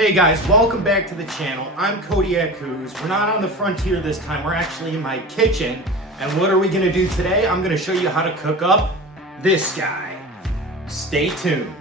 Hey guys, welcome back to the channel. I'm Kodiak Coos. We're not on the frontier this time, we're actually in my kitchen. And what are we gonna do today? I'm gonna show you how to cook up this guy. Stay tuned.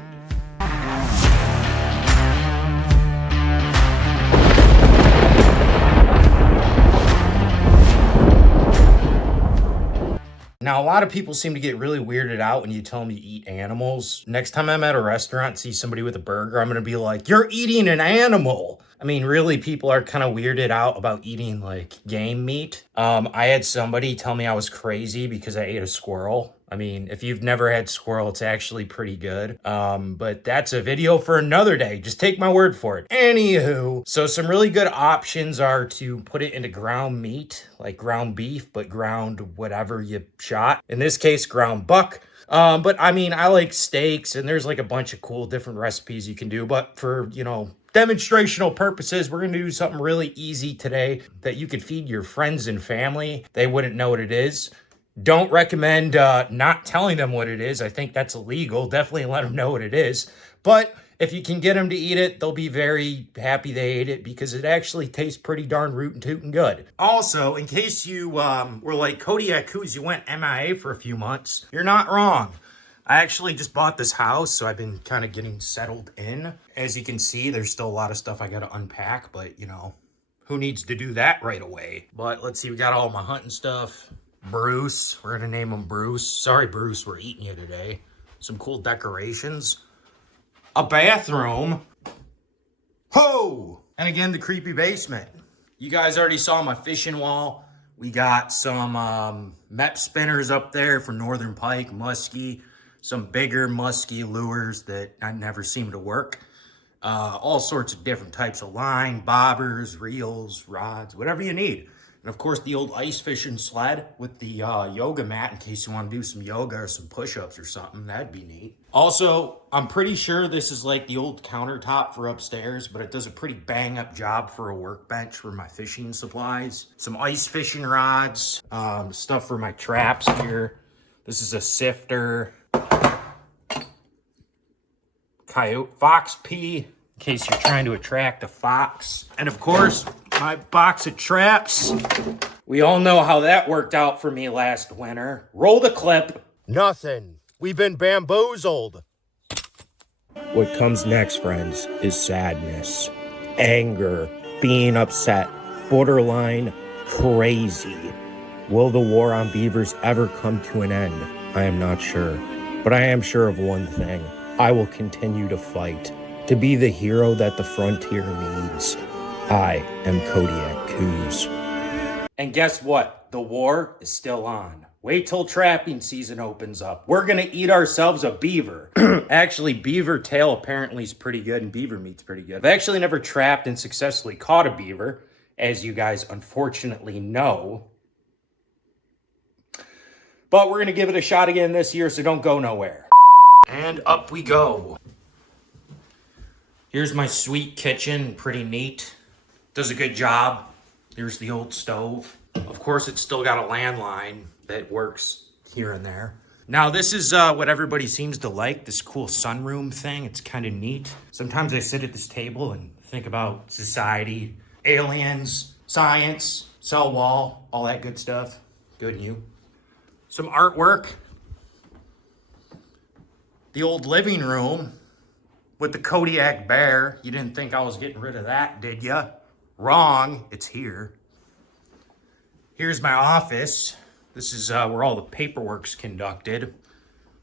Now, a lot of people seem to get really weirded out when you tell them you eat animals. Next time I'm at a restaurant and see somebody with a burger, I'm gonna be like, you're eating an animal. I mean, really, people are kind of weirded out about eating like game meat. I had somebody tell me I was crazy because I ate a squirrel. I mean, if you've never had squirrel, it's actually pretty good. But that's a video for another day. Just take my word for it. Anywho, so some really good options are to put it into ground meat, like ground beef, but ground whatever you shot. In this case, ground buck. But I mean, I like steaks, and there's like a bunch of cool different recipes you can do. But for, demonstrational purposes, we're going to do something really easy today that you could feed your friends and family. They wouldn't know what it is. Don't recommend not telling them what it is. I think that's illegal. Definitely let them know what it is. But if you can get them to eat it, they'll be very happy they ate it because it actually tastes pretty darn rootin' tootin' good. Also, in case you were like Kodiak Coos, you went MIA for a few months, you're not wrong. I actually just bought this house, so I've been kind of getting settled in. As you can see, there's still a lot of stuff I got to unpack, but, who needs to do that right away? But let's see, we got all my hunting stuff. Bruce, we're going to name him Bruce. Sorry, Bruce, we're eating you today. Some cool decorations. A bathroom. Ho! And again, the creepy basement. You guys already saw my fishing wall. We got some MEP spinners up there for northern pike, muskie. Some bigger musky lures that I never seem to work. All sorts of different types of line, bobbers, reels, rods, whatever you need. And of course, the old ice fishing sled with the yoga mat in case you want to do some yoga or some push-ups or something. That'd be neat. Also, I'm pretty sure this is like the old countertop for upstairs, but it does a pretty bang-up job for a workbench for my fishing supplies. Some ice fishing rods, stuff for my traps here. This is a sifter. Coyote fox pee, in case you're trying to attract a fox. And of course, my box of traps. We all know how that worked out for me last winter. Roll the clip. Nothing. We've been bamboozled. What comes next, friends, is sadness, anger, being upset, borderline crazy. Will the war on beavers ever come to an end? I am not sure. But I am sure of one thing. I will continue to fight, to be the hero that the frontier needs. I am Kodiak Coos. And guess what? The war is still on. Wait till trapping season opens up. We're gonna eat ourselves a beaver. Actually, beaver tail apparently is pretty good and beaver meat's pretty good. I've actually never trapped and successfully caught a beaver, as you guys unfortunately know. But we're gonna give it a shot again this year, so don't go nowhere. And up we go. Here's my sweet kitchen, pretty neat. Does a good job. There's the old stove. Of course, it's still got a landline that works here and there. Now, this is what everybody seems to like, this cool sunroom thing. It's kind of neat. Sometimes I sit at this table and think about society, aliens, science, cell wall, all that good stuff. Good new. Some artwork. The old living room with the Kodiak bear. You didn't think I was getting rid of that, did ya? Wrong, it's here. Here's my office. This is where all the paperwork's conducted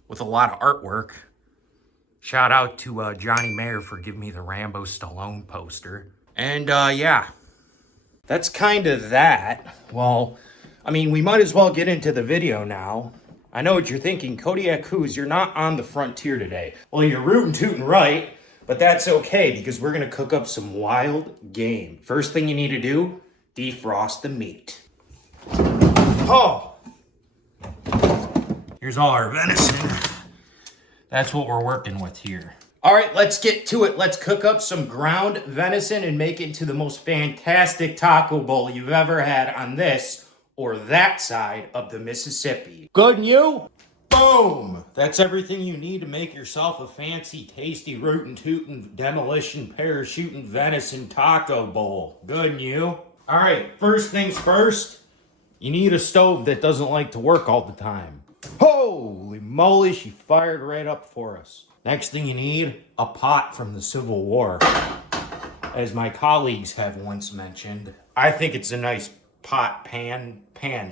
with a lot of artwork. Shout out to Johnny Mayer for giving me the Rambo Stallone poster. And yeah, that's kind of that. Well, I mean, we might as well get into the video now. I know what you're thinking, Kodiak Coos, you're not on the frontier today. Well, you're rootin' tootin' right, but that's okay because we're gonna cook up some wild game. First thing you need to do, defrost the meat. Oh! Here's all our venison. That's what we're working with here. All right, let's get to it. Let's cook up some ground venison and make it into the most fantastic taco bowl you've ever had on this or that side of the Mississippi. Good and you? Boom! That's everything you need to make yourself a fancy, tasty, rootin' tootin' demolition parachuting venison taco bowl. Good and you? Alright, first things first, you need a stove that doesn't like to work all the time. Holy moly, she fired right up for us. Next thing you need, a pot from the Civil War. As my colleagues have once mentioned, I think it's a nice pan,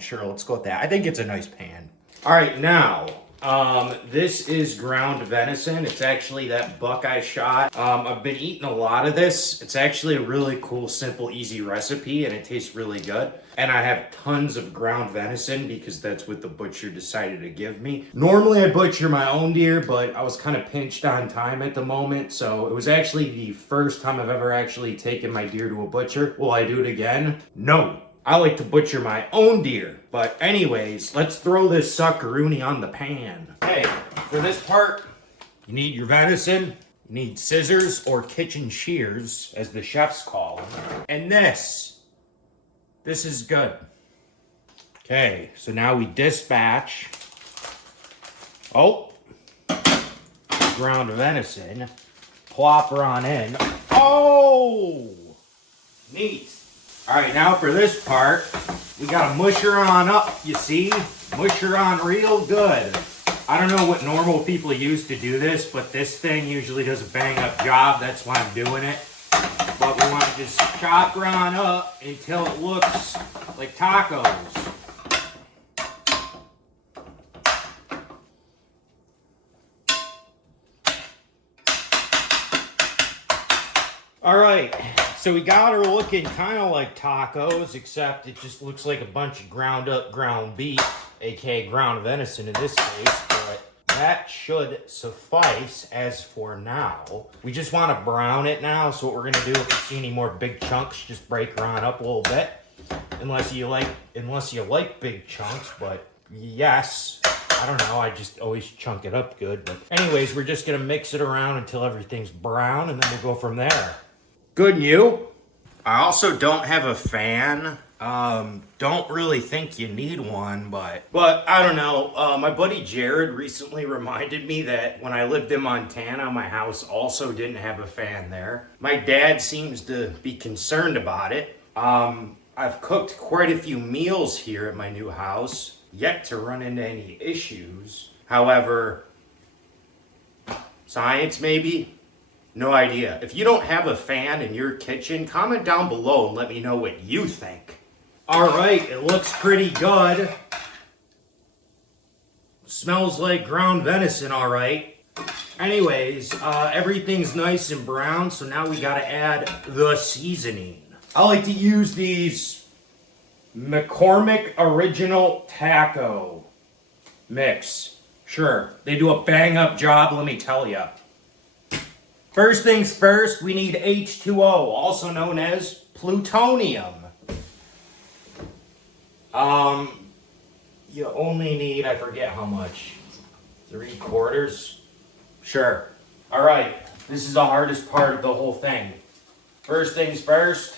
sure, let's go with that. I think it's a nice pan. All right, now, this is ground venison. It's actually that buck I shot. I've been eating a lot of this. It's actually a really cool, simple, easy recipe, and it tastes really good. And I have tons of ground venison because that's what the butcher decided to give me. Normally I butcher my own deer, but I was kind of pinched on time at the moment, so it was actually the first time I've ever actually taken my deer to a butcher. Will I do it again? No. I like to butcher my own deer. But anyways, let's throw this suckaroony on the pan. Okay, for this part, you need your venison, you need scissors or kitchen shears, as the chefs call them. And this is good. Okay, so now we dispatch. Oh, ground venison. Plop her on in. Oh, neat. All right, now for this part, we gotta mush her on up, you see? Mush her on real good. I don't know what normal people use to do this, but this thing usually does a bang up job. That's why I'm doing it. But we want to just chop her on up until it looks like tacos. All right. So we got her looking kind of like tacos, except it just looks like a bunch of ground up ground beef, aka ground venison in this case, but that should suffice as for now. We just want to brown it now, so what we're going to do, if you see any more big chunks, just break her on up a little bit. Unless you like big chunks, but yes, I don't know, I just always chunk it up good. But anyways, we're just going to mix it around until everything's brown, and then we'll go from there. Good and you? I also don't have a fan. Don't really think you need one, but I don't know. My buddy Jared recently reminded me that when I lived in Montana, my house also didn't have a fan there. My dad seems to be concerned about it. I've cooked quite a few meals here at my new house, yet to run into any issues. However, science maybe? No idea. If you don't have a fan in your kitchen, comment down below and let me know what you think. All right, it looks pretty good. Smells like ground venison, all right. Anyways, everything's nice and brown, so now we gotta add the seasoning. I like to use these McCormick Original Taco Mix. Sure, they do a bang up job, let me tell ya. First things first, we need H2O, also known as plutonium. You only need, I forget how much, 3/4? Sure. All right, this is the hardest part of the whole thing. First things first,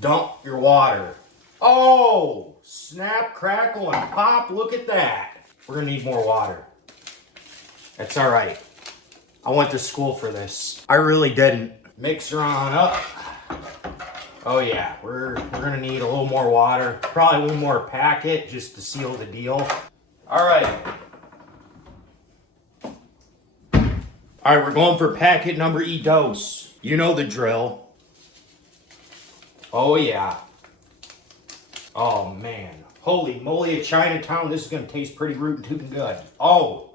dump your water. Oh, snap, crackle, and pop, look at that. We're gonna need more water. That's all right. I went to school for this. I really didn't. Mix her on up. Oh yeah, we're gonna need a little more water. Probably one more packet just to seal the deal. All right. All right, we're going for packet number E dose. You know the drill. Oh yeah. Oh man. Holy moly at Chinatown, this is gonna taste pretty rootin' tootin' good. Oh.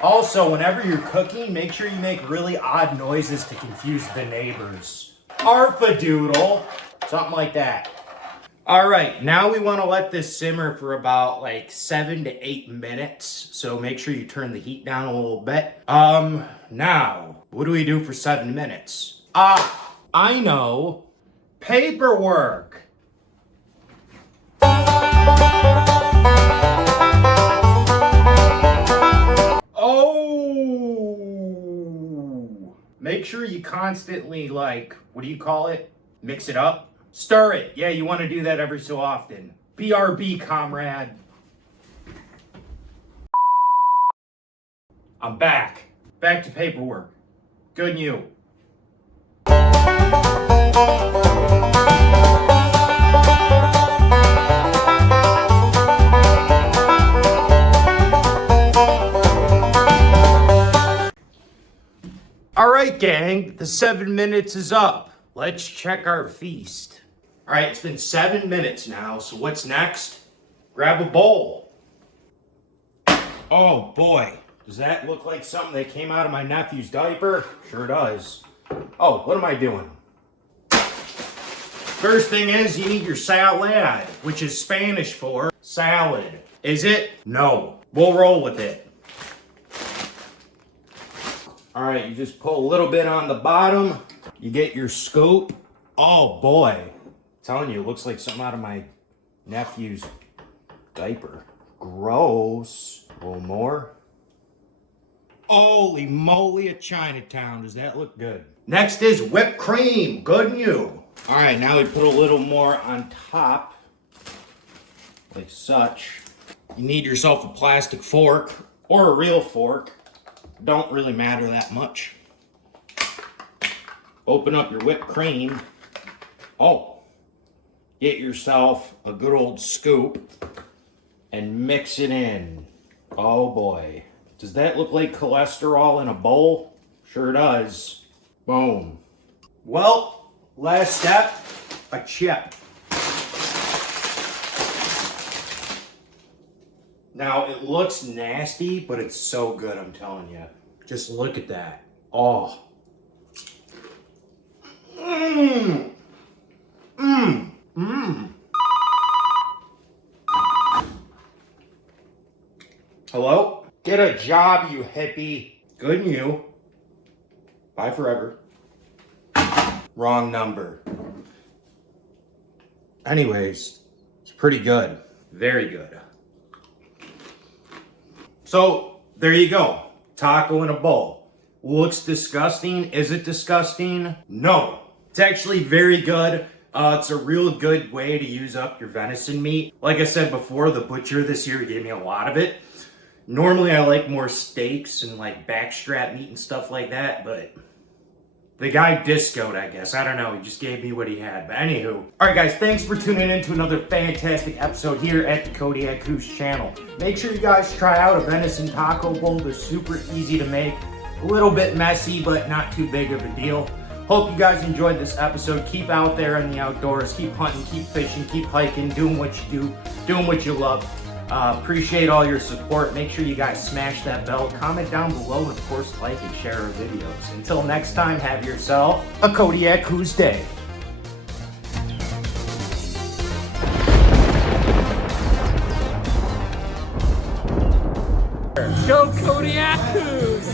Also, whenever you're cooking, make sure you make really odd noises to confuse the neighbors. Arf-a-doodle. Something like that. All right, now we want to let this simmer for about like 7 to 8 minutes. So make sure you turn the heat down a little bit. Now, what do we do for 7 minutes? I know. Paperwork. Make sure you constantly, like, what do you call it? Mix it up? Stir it. Yeah, you want to do that every so often. BRB, comrade. I'm back. Back to paperwork. Good you. All right, gang, the 7 minutes is up. Let's check our feast. All right, it's been 7 minutes now, so what's next? Grab a bowl. Oh boy, does that look like something that came out of my nephew's diaper? Sure does. Oh, what am I doing? First thing is you need your salad, which is Spanish for salad. Is it? No. We'll roll with it. All right, you just pull a little bit on the bottom. You get your scoop. Oh boy, I'm telling you, it looks like something out of my nephew's diaper. Gross. A little more. Holy moly at Chinatown, does that look good? Next is whipped cream, good new. All right, now we put a little more on top, like such. You need yourself a plastic fork or a real fork. Don't really matter that much. Open up your whipped cream. Oh, get yourself a good old scoop and mix it in. Oh boy. Does that look like cholesterol in a bowl? Sure does. Boom. Well, last step, a chip. Now, it looks nasty, but it's so good, I'm telling you. Just look at that. Oh. Mmm. Mmm. Mmm. Hello? Get a job, you hippie. Good you. Bye forever. Wrong number. Anyways, it's pretty good. Very good. So, there you go. Taco in a bowl. Looks disgusting. Is it disgusting? No. It's actually very good. It's a real good way to use up your venison meat. Like I said before, the butcher this year gave me a lot of it. Normally I like more steaks and like backstrap meat and stuff like that, but the guy discoed, I guess. I don't know. He just gave me what he had. But anywho. All right, guys. Thanks for tuning in to another fantastic episode here at the Kodiak Coos channel. Make sure you guys try out a venison taco bowl. They're super easy to make. A little bit messy, but not too big of a deal. Hope you guys enjoyed this episode. Keep out there in the outdoors. Keep hunting, keep fishing, keep hiking, doing what you do, doing what you love. Appreciate all your support. Make sure you guys smash that bell, comment down below, and of course like and share our videos. Until next time, have yourself a Kodiak Coos day. Go Kodiak Coos!